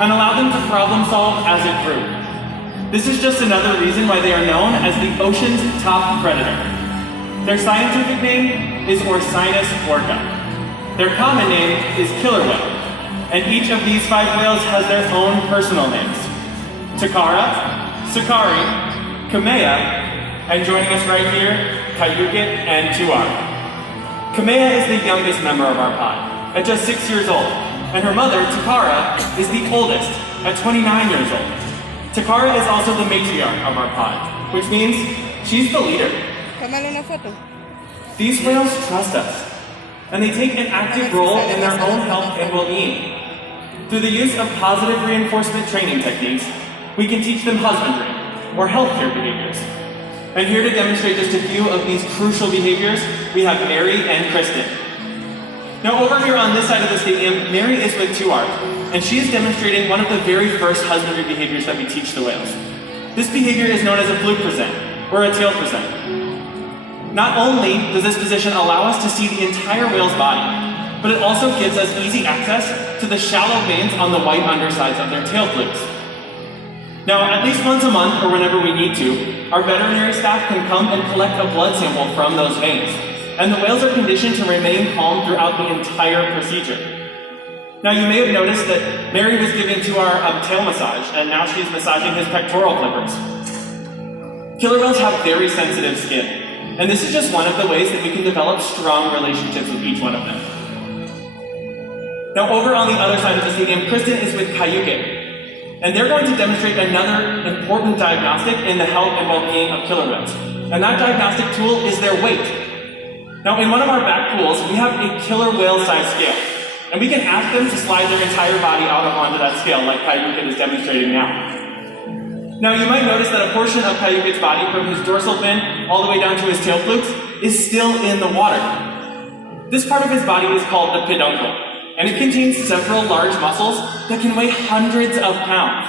and allowed them to problem solve as a group. This is just another reason why they are known as the ocean's top predator. Their scientific name is Orcinus orca. Their common name is killer whale, and each of these 5 whales has their own personal names. Takara, Sakari, Kamea, and joining us right here, Kayukit and Tuar. Kamea is the youngest member of our pod, at just 6 years old, and her mother, Takara, is the oldest, at 29 years old. Takara is also the matriarch of our pod, which means she's the leader. Tómale una foto. These whales trust us, and they take an active role in their own health and well-being. Through the use of positive reinforcement training techniques, we can teach them husbandry, or healthcare behaviors. And here to demonstrate just a few of these crucial behaviors, we have Mary and Kristen. Now over here on this side of the stadium, Mary is with Tuar, and she is demonstrating one of the very first husbandry behaviors that we teach the whales. This behavior is known as a fluke present, or a tail present. Not only does this position allow us to see the entire whale's body, but it also gives us easy access to the shallow veins on the white undersides of their tail flukes. Now, at least once a month, or whenever we need to, our veterinary staff can come and collect a blood sample from those veins, and the whales are conditioned to remain calm throughout the entire procedure. Now, you may have noticed that Mary was giving Tuar a tail massage, and now she's massaging his pectoral flippers. Killer whales have very sensitive skin, and this is just one of the ways that we can develop strong relationships with each one of them. Now, over on the other side of the stadium, Kristen is with Kayukit, and they're going to demonstrate another important diagnostic in the health and well-being of killer whales. And that diagnostic tool is their weight. Now, in one of our back pools, we have a killer whale-sized scale, and we can ask them to slide their entire body out onto that scale, like Kayukit is demonstrating now. Now, you might notice that a portion of Kayukit's body, from his dorsal fin all the way down to his tail flukes, is still in the water. This part of his body is called the peduncle, and it contains several large muscles that can weigh hundreds of pounds.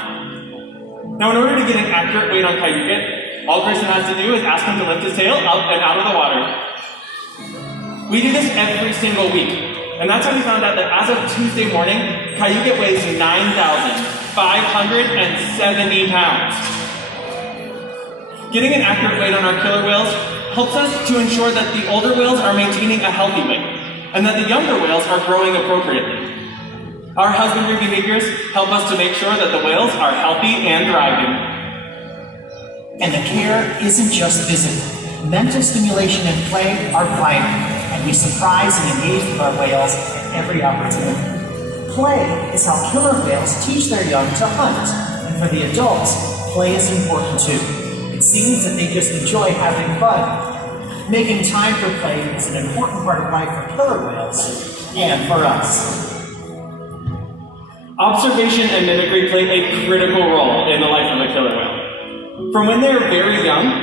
Now, in order to get an accurate weight on Kayukit, all Kristen has to do is ask him to lift his tail up and out of the water. We do this every single week, and that's how we found out that as of Tuesday morning, Kayukit weighs 9,570 pounds. Getting an accurate weight on our killer whales helps us to ensure that the older whales are maintaining a healthy weight, and that the younger whales are growing appropriately. Our husbandry behaviors help us to make sure that the whales are healthy and thriving. And the care isn't just physical. Mental stimulation and play are vital, and we surprise and engage with our whales at every opportunity. Play is how killer whales teach their young to hunt, and for the adults, play is important too. It seems that they just enjoy having fun. Making time for play is an important part of life for killer whales, and for us. Observation and mimicry play a critical role in the life of a killer whale. From when they are very young,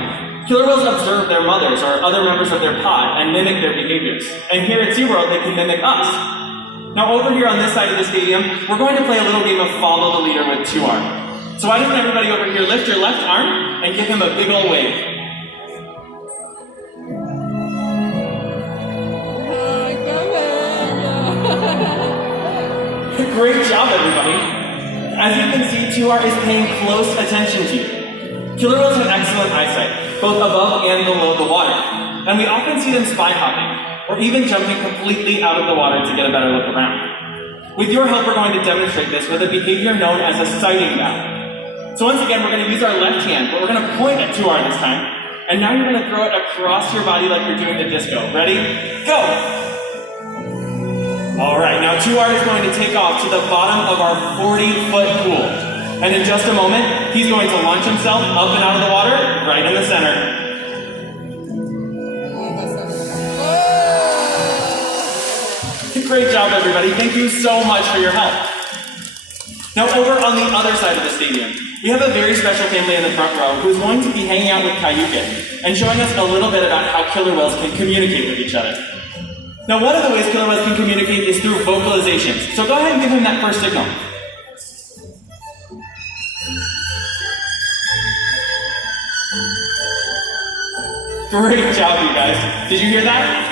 killer whales observe their mothers or other members of their pod and mimic their behaviors. And here at SeaWorld, they can mimic us. Now over here on this side of the stadium, we're going to play a little game of follow the leader with Tuar. So why doesn't everybody over here lift your left arm and give him a big old wave? Great job, everybody. As you can see, Tuar is paying close attention to you. Killer whales have excellent eyesight, both above and below the water, and we often see them spy hopping, or even jumping completely out of the water to get a better look around. With your help, we're going to demonstrate this with a behavior known as a sighting bow. So once again, we're going to use our left hand, but we're going to point at Tuar this time, and now you're going to throw it across your body like you're doing the disco. Ready? Go! All right, now Tuar is going to take off to the bottom of our 40-foot pool. And in just a moment, he's going to launch himself up and out of the water, right in the center. Great job, everybody. Thank you so much for your help. Now, over on the other side of the stadium, we have a very special family in the front row who's going to be hanging out with Kayukit and showing us a little bit about how killer whales can communicate with each other. Now, one of the ways killer whales can communicate is through vocalizations. So go ahead and give him that first signal. Great job, you guys. Did you hear that?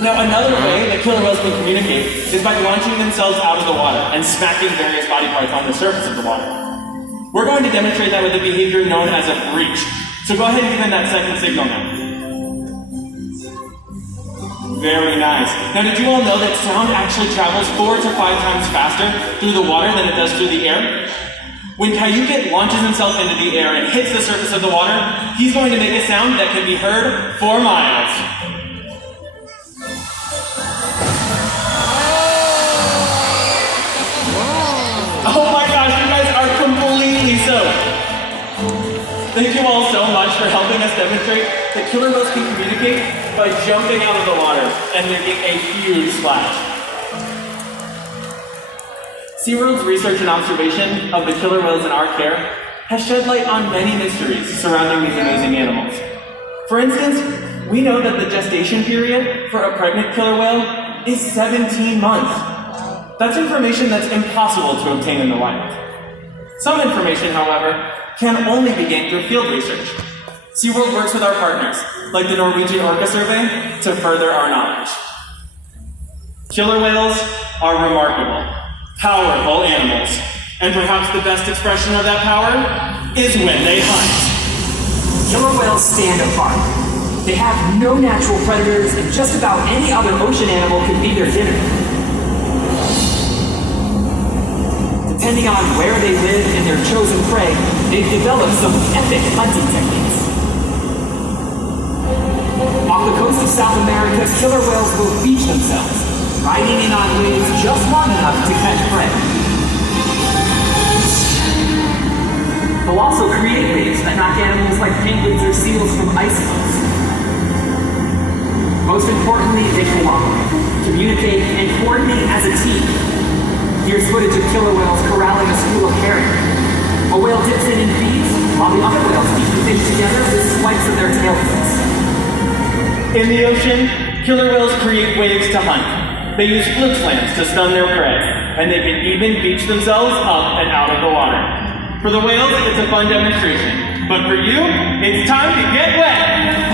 Now, another way that killer whales can communicate is by launching themselves out of the water and smacking various body parts on the surface of the water. We're going to demonstrate that with a behavior known as a breach. So go ahead and give in that second signal now. Very nice. Now, did you all know that sound actually travels 4 to 5 times faster through the water than it does through the air? When Cayucit launches himself into the air and hits the surface of the water, he's going to make a sound that can be heard 4 miles. Oh my gosh, you guys are completely soaked. Thank you all so much for helping us demonstrate that killer whales can communicate by jumping out of the water and making a huge splash. SeaWorld's research and observation of the killer whales in our care has shed light on many mysteries surrounding these amazing animals. For instance, we know that the gestation period for a pregnant killer whale is 17 months. That's information that's impossible to obtain in the wild. Some information, however, can only be gained through field research. SeaWorld works with our partners, like the Norwegian Orca Survey, to further our knowledge. Killer whales are remarkable, powerful animals, and perhaps the best expression of that power is when they hunt. Killer whales stand apart. They have no natural predators, and just about any other ocean animal can be their dinner. Depending on where they live and their chosen prey, they've developed some epic hunting techniques. Off the coast of South America, killer whales will beach themselves, riding in on waves just long enough to catch prey. They'll also create waves that knock animals like penguins or seals from icebergs. Most importantly, they cooperate, communicate, and coordinate as a team. Here's footage of killer whales corralling a school of herring. A whale dips in and feeds, while the other whales keep the fish together with swipes of their tail fins. In the ocean, killer whales create waves to hunt. They use fluke slams to stun their prey, and they can even beach themselves up and out of the water. For the whales, it's a fun demonstration. But for you, it's time to get wet!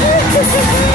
Look at that.